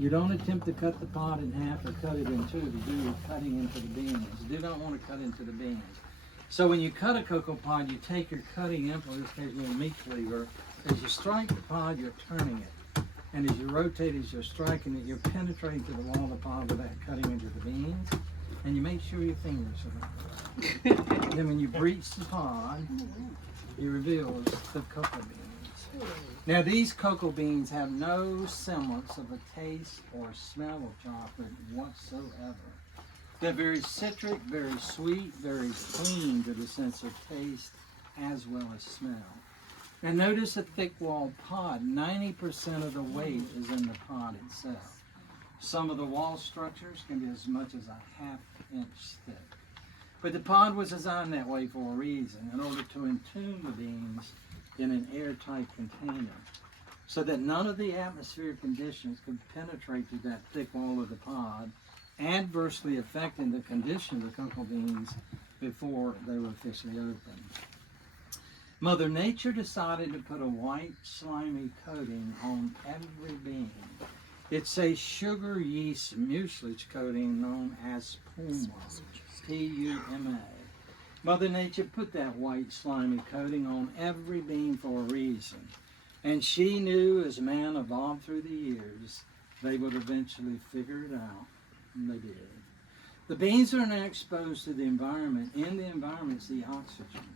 You don't attempt to cut the pod in half or cut it in two to do your cutting into the beans. You do not want to cut into the beans. So when you cut a cocoa pod, you take your cutting implement, in this case a little meat cleaver. As you strike the pod, you're turning it. And as you rotate, as you're striking it, you're penetrating to the wall of the pod without cutting into the beans. And you make sure your fingers are not right. And then when you breach the pod, it reveals the cocoa beans. Now these cocoa beans have no semblance of a taste or smell of chocolate whatsoever. They're very citric, very sweet, very clean to the sense of taste as well as smell. Now notice a thick-walled pod. 90% of the weight is in the pod itself. Some of the wall structures can be as much as a ½ inch thick. But the pod was designed that way for a reason, in order to entomb the beans in an airtight container, so that none of the atmospheric conditions could penetrate through that thick wall of the pod, adversely affecting the condition of the cocoa beans before they were officially opened. Mother Nature decided to put a white, slimy coating on every bean. It's a sugar yeast mucilage coating known as PUMA, P-U-M-A. Mother Nature put that white, slimy coating on every bean for a reason. And she knew as man evolved through the years, they would eventually figure it out. And they did. The beans are now exposed to the environment. In the environment is the oxygen.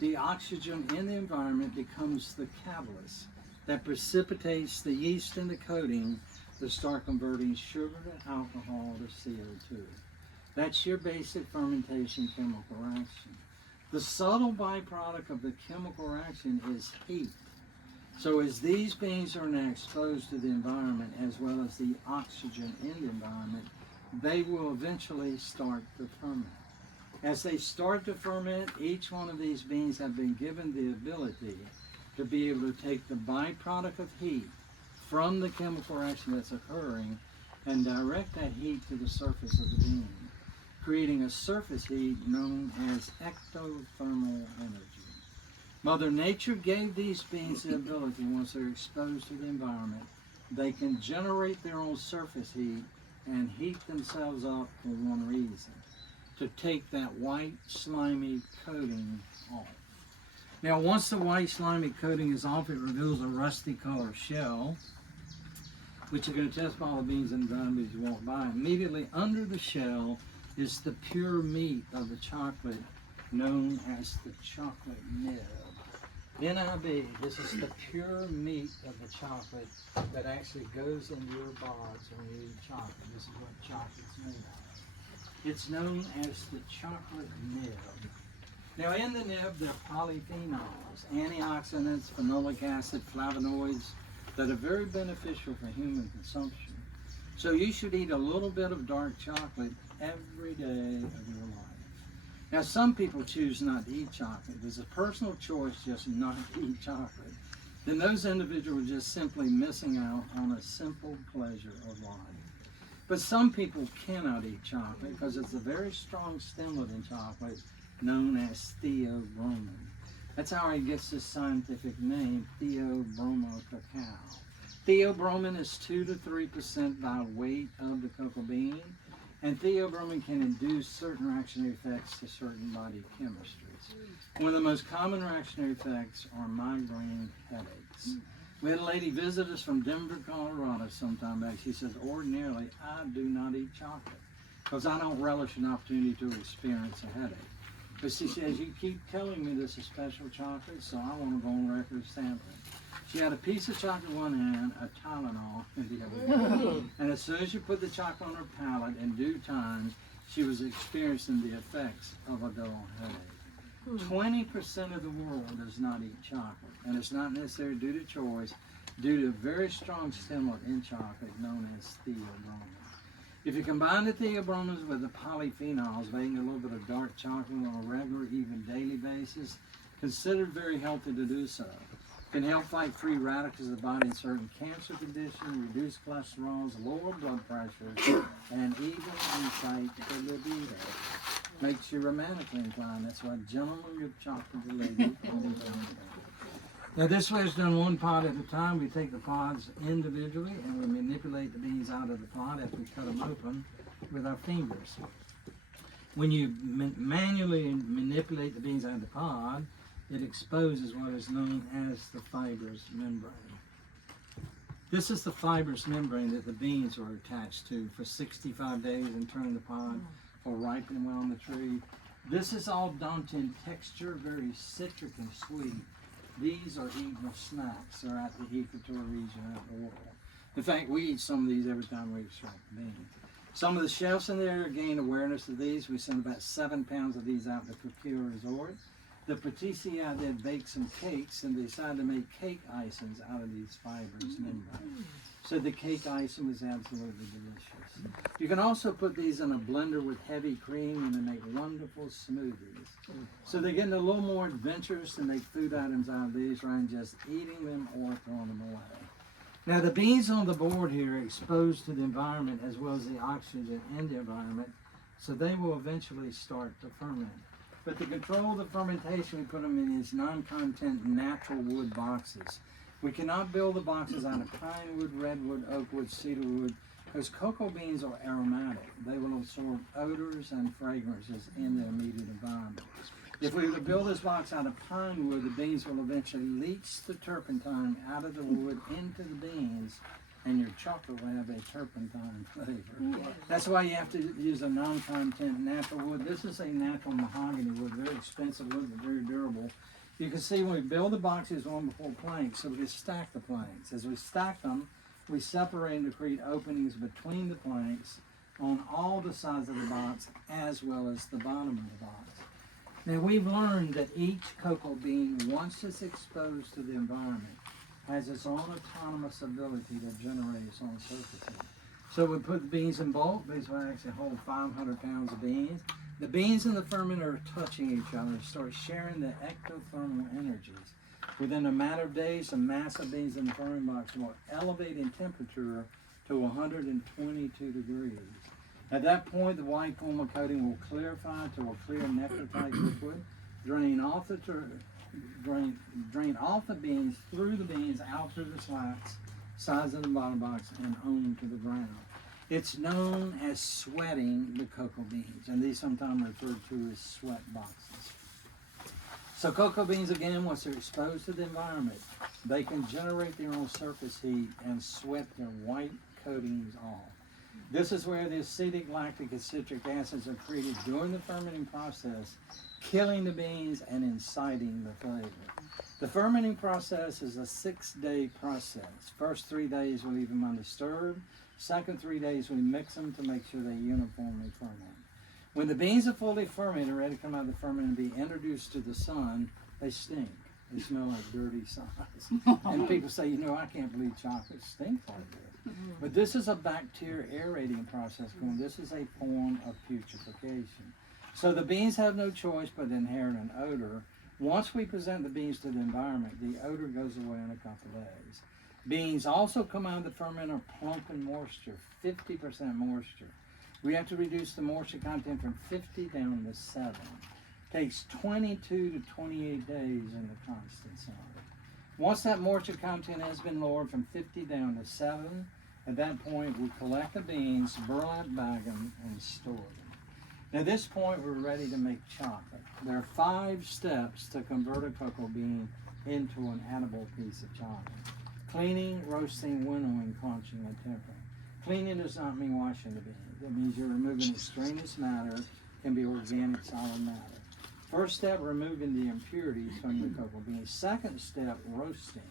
The oxygen in the environment becomes the catalyst that precipitates the yeast in the coating to start converting sugar to alcohol to CO2. That's your basic fermentation chemical reaction. The subtle byproduct of the chemical reaction is heat. So as these beans are now exposed to the environment as well as the oxygen in the environment, they will eventually start to ferment. As they start to ferment, each one of these beans have been given the ability to be able to take the byproduct of heat from the chemical reaction that's occurring and direct that heat to the surface of the bean, creating a surface heat known as ectothermal energy. Mother Nature gave these beans the ability, once they're exposed to the environment, they can generate their own surface heat and heat themselves up for one reason: to take that white, slimy coating off. Now, once the white, slimy coating is off, it reveals a rusty colored shell, which you're going to test by all the beans in the environment as you walk by. Immediately under the shell is the pure meat of the chocolate, known as the chocolate nib. NIB, this is the pure meat of the chocolate that actually goes into your bods when you eat chocolate. This is what chocolate's made of. It's known as the chocolate nib. Now in the nib, there are polyphenols, antioxidants, phenolic acid, flavonoids that are very beneficial for human consumption. So you should eat a little bit of dark chocolate every day of your life. Now some people choose not to eat chocolate. There's a personal choice just not to eat chocolate. Then those individuals are just simply missing out on a simple pleasure of life. But some people cannot eat chocolate because it's a very strong stimulant in chocolate known as theobromine. That's how it gets this scientific name, theobromocacao. Theobromine is 2 to 3% by weight of the cocoa bean, and theobromine can induce certain reactionary effects to certain body chemistries. One of the most common reactionary effects are migraine headaches. We had a lady visit us from Denver, Colorado some time back. She says, ordinarily, I do not eat chocolate because I don't relish an opportunity to experience a headache. But she says, you keep telling me this is special chocolate, so I want to go on record sampling. She had a piece of chocolate in one hand, a Tylenol in the other. And as soon as she put the chocolate on her palate, in due time, she was experiencing the effects of a dull headache. 20% of the world does not eat chocolate, and it's not necessarily due to choice, due to a very strong stimulant in chocolate known as theobromine. If you combine the theobromines with the polyphenols, making a little bit of dark chocolate on a regular, even daily basis, considered very healthy to do so. Can help fight free radicals of the body in certain cancer conditions, reduce cholesterol, lower blood pressure, and even incite the libido. Makes you romantically inclined. That's why gentlemen give chocolate to ladies. Now this way is done one pod at a time. We take the pods individually and we manipulate the beans out of the pod after we cut them open with our fingers. When you manually manipulate the beans out of the pod, it exposes what is known as the fibrous membrane. This is the fibrous membrane that the beans are attached to for 65 days and turn the pod for ripening well on the tree. This is all done in texture, very citric and sweet. These are eatable snacks. They're out the equatorial region of the world. In fact, we eat some of these every time we extract beans. Some of the chefs in there gain awareness of these. We send about 7 pounds of these out to Procure Resort. The patissier out there baked some cakes and they decided to make cake icings out of these fibrous membranes. So the cake icing was absolutely delicious. You can also put these in a blender with heavy cream and they make wonderful smoothies. So they're getting a little more adventurous to make food items out of these rather than just eating them or throwing them away. Now the beans on the board here are exposed to the environment as well as the oxygen in the environment, so they will eventually start to ferment. But to control the fermentation, we put them in these non-content natural wood boxes. We cannot build the boxes out of pine wood, redwood, oak wood, cedar wood, because cocoa beans are aromatic. They will absorb odors and fragrances in the immediate environment. If we were to build this box out of pine wood, the beans will eventually leach the turpentine out of the wood into the beans, and your chocolate will have a turpentine flavor. That's why you have to use a non-content natural wood. This is a natural mahogany wood, very expensive wood, but very durable. You can see when we build the boxes one before planks, so we can stack the planks. As we stack them, we separate and create openings between the planks on all the sides of the box as well as the bottom of the box. Now we've learned that each cocoa bean, once it's exposed to the environment, has its own autonomous ability to generate its own surface heat. So we put the beans in bulk. These will actually hold 500 pounds of beans. The beans and the fermenter are touching each other, start sharing the ectothermal energies. Within a matter of days, the mass of beans in the fermenting box will elevate in temperature to 122 degrees. At that point, the white foam coating will clarify to a clear nectar-type liquid, drain off the beans, through the beans, out through the slats, sides of the bottom box, and onto the ground. It's known as sweating the cocoa beans, and these sometimes referred to as sweat boxes. So cocoa beans, again, once they're exposed to the environment, they can generate their own surface heat and sweat their white coatings off. This is where the acetic, lactic, and citric acids are created during the fermenting process, killing the beans and inciting the flavor. The fermenting process is a 6-day process. First 3 days we leave them undisturbed. Second 3 days we mix them to make sure they uniformly ferment. When the beans are fully fermented, ready to come out of the ferment and be introduced to the sun, they stink. They smell like dirty sauce. And people say, I can't believe chocolate stinks like this. But this is a bacteria aerating process going. This is a form of putrefaction. So the beans have no choice but to inherit an odor. Once we present the beans to the environment, the odor goes away in a couple of days. Beans also come out of the fermenter plump in moisture, 50% moisture. We have to reduce the moisture content from 50 down to 7. Takes 22 to 28 days in the constant sun. Once that moisture content has been lowered from 50 down to 7, at that point we collect the beans, burlap bag them, and store them. Now at this point we're ready to make chocolate. There are 5 steps to convert a cocoa bean into an edible piece of chocolate. Cleaning, roasting, winnowing, crunching, and tempering. Cleaning does not mean washing the beans. It means you're removing extraneous matter, can be organic solid matter. First step, removing the impurities from the cocoa beans. Second step, roasting.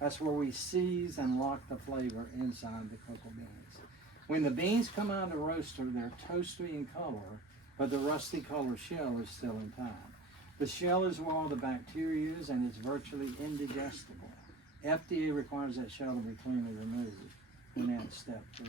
That's where we seize and lock the flavor inside the cocoa beans. When the beans come out of the roaster, they're toasty in color, but the rusty colored shell is still intact. The shell is where all the bacteria is, and it's virtually indigestible. FDA requires that shell to be cleanly removed when at step 3.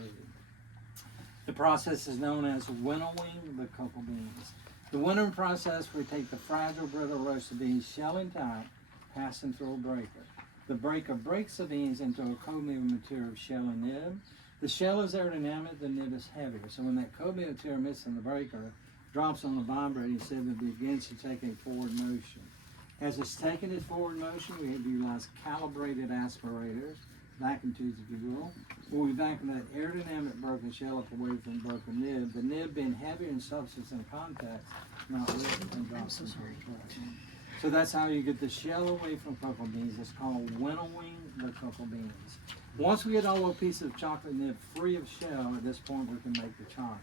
The process is known as winnowing the cocoa beans. The winnowing process, we take the fragile, brittle roasted beans, shell intact, pass them through a breaker. The breaker breaks the beans into a comeal material of shell and nib. The shell is aerodynamic, the nib is heavier. So when that comeal material misses in the breaker, drops on the vibrating sieve and begins to take a forward motion. As it's taking its forward motion, we have to utilize calibrated aspirators, vacuum tubes if you will. We'll be vacuuming that aerodynamic broken shell up away from the broken nib. The nib being heavier in substance and contact, not liquid and drops into the trash. So that's how you get the shell away from cocoa beans. It's called winnowing the cocoa beans. Once we get all a piece of chocolate nib free of shell, at this point we can make the chocolate.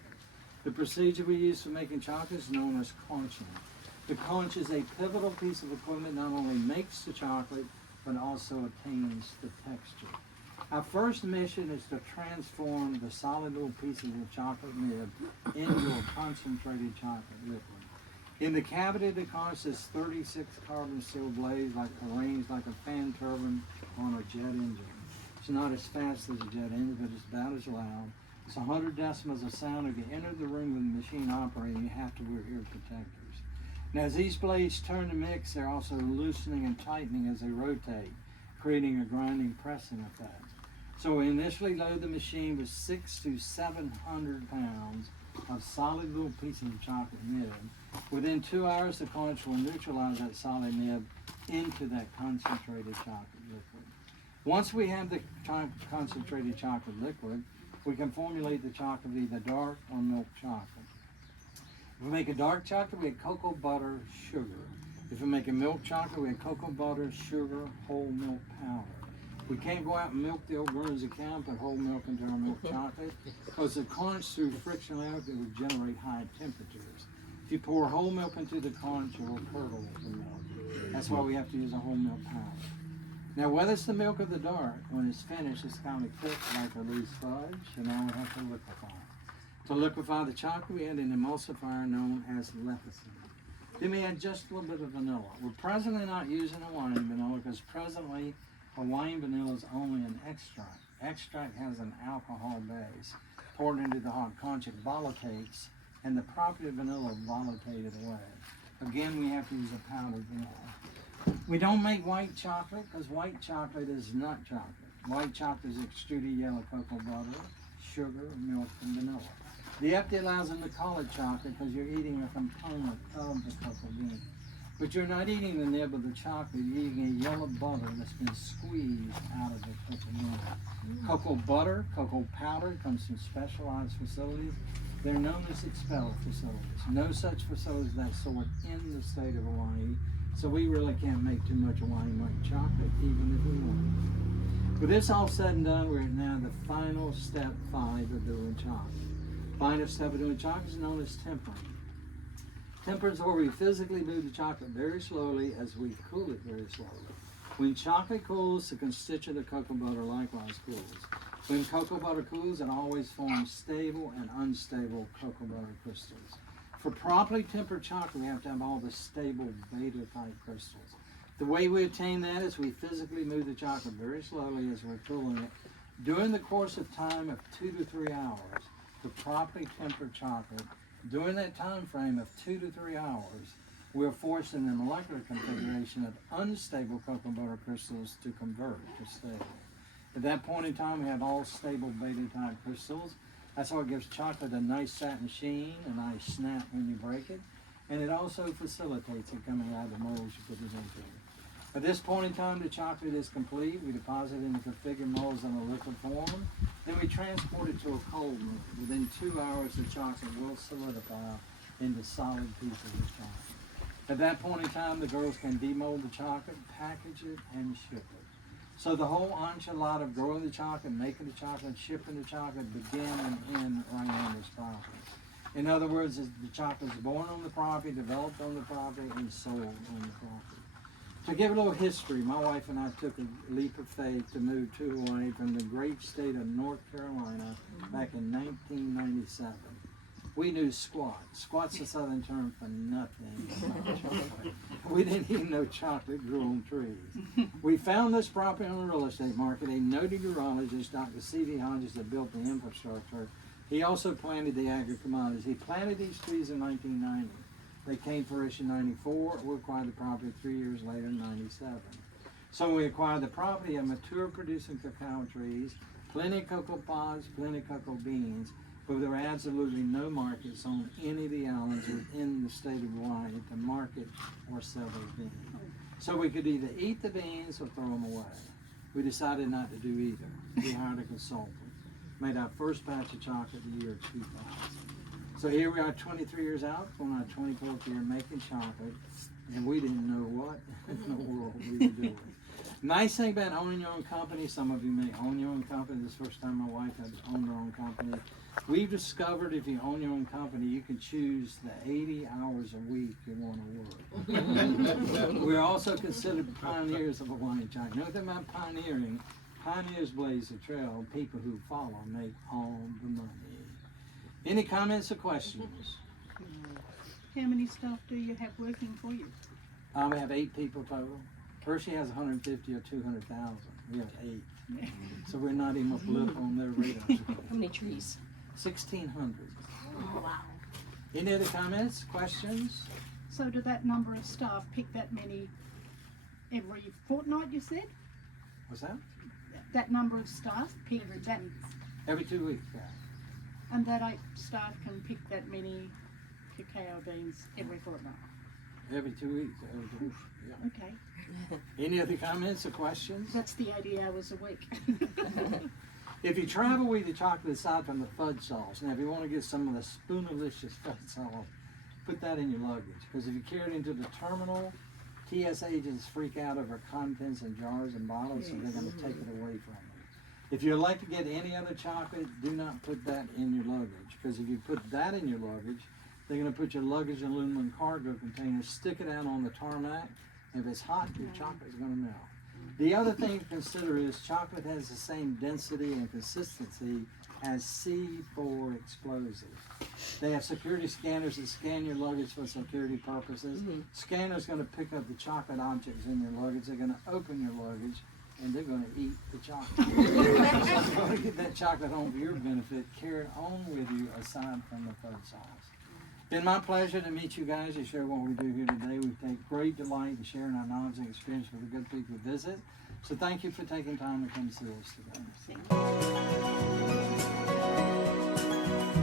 The procedure we use for making chocolate is known as conching. The conch is a pivotal piece of equipment, not only makes the chocolate, but also attains the texture. Our first mission is to transform the solid little pieces of chocolate nib into a concentrated chocolate liquid. In the cavity of the conch is 36 carbon steel blades arranged like a fan turbine on a jet engine. It's not as fast as a jet engine, but it's about as loud. It's 100 decibels of sound. If you enter the room with the machine operating, you have to wear ear protectors. Now, as these blades turn to mix, they're also loosening and tightening as they rotate, creating a grinding pressing effect. So we initially load the machine with 600 to 700 pounds of solid little pieces of chocolate nib. Within 2 hours, the conch will neutralize that solid nib into that concentrated chocolate liquid. Once we have the concentrated chocolate liquid, we can formulate the chocolate either dark or milk chocolate. If we make a dark chocolate, we have cocoa butter, sugar. If we make a milk chocolate, we have cocoa butter, sugar, whole milk powder. We can't go out and milk the old Burns account, put whole milk into our milk chocolate, because the conch, through friction it will generate high temperatures. If you pour whole milk into the conch, it will curdle the milk. That's why we have to use a whole milk powder. Now, whether it's the milk or the dark, when it's finished, it's kind of thick like a loose fudge, and now we have to liquefy it. To liquefy the chocolate, we add an emulsifier known as lecithin. Then we add just a little bit of vanilla. We're presently not using Hawaiian vanilla because presently Hawaiian vanilla is only an extract. Extract has an alcohol base. Poured into the hot conch, it volatiles, and the property of vanilla is volatilated away. Again, we have to use a powdered vanilla. We don't make white chocolate because white chocolate is not chocolate. White chocolate is extruded yellow cocoa butter, sugar, milk, and vanilla. The FD allows them to call it chocolate because you're eating a component of the cocoa bean. But you're not eating the nib of the chocolate, you're eating a yellow butter that's been squeezed out of the cocoa bean. Cocoa butter, cocoa powder comes from specialized facilities. They're known as expelled facilities. No such facilities of that sort in the state of Hawaii, so we really can't make too much Hawaiian white chocolate, even if we want. With this all said and done, we're now at the final step 5 of doing chocolate. Final step of doing chocolate is known as tempering. Tempering is where we physically move the chocolate very slowly as we cool it very slowly. When chocolate cools, the constituent of cocoa butter likewise cools. When cocoa butter cools, it always forms stable and unstable cocoa butter crystals. For properly tempered chocolate, we have to have all the stable beta-type crystals. The way we attain that is we physically move the chocolate very slowly as we're cooling it. During the course of time of 2 to 3 hours, the properly tempered chocolate, during that time frame of 2 to 3 hours, we're forcing the molecular configuration of unstable cocoa butter crystals to convert to stable. At that point in time, we have all stable beta-type crystals. That's what gives chocolate a nice satin sheen, a nice snap when you break it, and it also facilitates it coming out of the molds you put it into. At this point in time, the chocolate is complete. We deposit it in the configured molds in a liquid form. Then we transport it to a cold room. Within 2 hours, the chocolate will solidify into solid pieces of chocolate. At that point in time, the girls can demold the chocolate, package it, and ship it. So the whole enchilada of growing the chocolate, making the chocolate, shipping the chocolate begin and end right on this property. In other words, the chocolate is born on the property, developed on the property, and sold on the property. To give a little history, my wife and I took a leap of faith to move to Hawaii from the great state of North Carolina back in 1997. We knew squat. Squat's a southern term for nothing. We didn't even know chocolate grew on trees. We found this property on the real estate market. A noted urologist, Dr. C.V. Hodges, that built the infrastructure. He also planted the agri-commodities. He planted these trees in 1990. They came to fruition in 94. We acquired the property 3 years later in 97. So when we acquired the property of mature producing cacao trees, plenty of cocoa pods, plenty of cocoa beans, but there were absolutely no markets on any of the islands within the state of Hawaii to market or sell those beans. So we could either eat the beans or throw them away. We decided not to do either. We hired a consultant. Made our first batch of chocolate the year 2000. So here we are 23 years out, on our 24th year making chocolate, and we didn't know what in the world we were doing. Nice thing about owning your own company, some of you may own your own company. This is the first time my wife had owned her own company. We've discovered if you own your own company, you can choose the 80 hours a week you want to work. We're also considered pioneers of Hawaiian chocolate. You know what about pioneering? Pioneers blaze the trail. People who follow make all the money. Any comments or questions? How many staff do you have working for you? We have 8 people total. Hershey has 150 or 200,000. We have 8. So we're not even a blip on their radar. How many trees? 1,600. Oh, wow. Any other comments, questions? So do that number of staff pick that many every fortnight, you said? What's that? That number of staff pick that, Every 2 weeks, yeah. and that 8 staff can pick that many cacao beans every fortnight? Every 2 weeks. Every 2 weeks. Yeah. Okay. Any other comments or questions? That's the 80 hours a week. If you travel with your chocolate aside from the fudge sauce, now if you want to get some of the Spoonalicious fudge sauce, put that in your luggage. Because if you carry it into the terminal, TS agents freak out over contents in jars and bottles, so they're going to take it away from you. If you like to get any other chocolate, do not put that in your luggage. Because if you put that in your luggage, they're going to put your luggage in aluminum cargo containers, stick it out on the tarmac. If it's hot, your chocolate's going to melt. The other thing to consider is chocolate has the same density and consistency as C4 explosives. They have security scanners that scan your luggage for security purposes. Scanner's going to pick up the chocolate objects in your luggage. They're going to open your luggage, and they're going to eat the chocolate. So if you want to get that chocolate home for your benefit, carry it on with you aside from the fudge sauce. Been my pleasure to meet you guys and share what we do here today. We take great delight in sharing our knowledge and experience with the good people who visit. So thank you for taking time to come see us today. Thank you.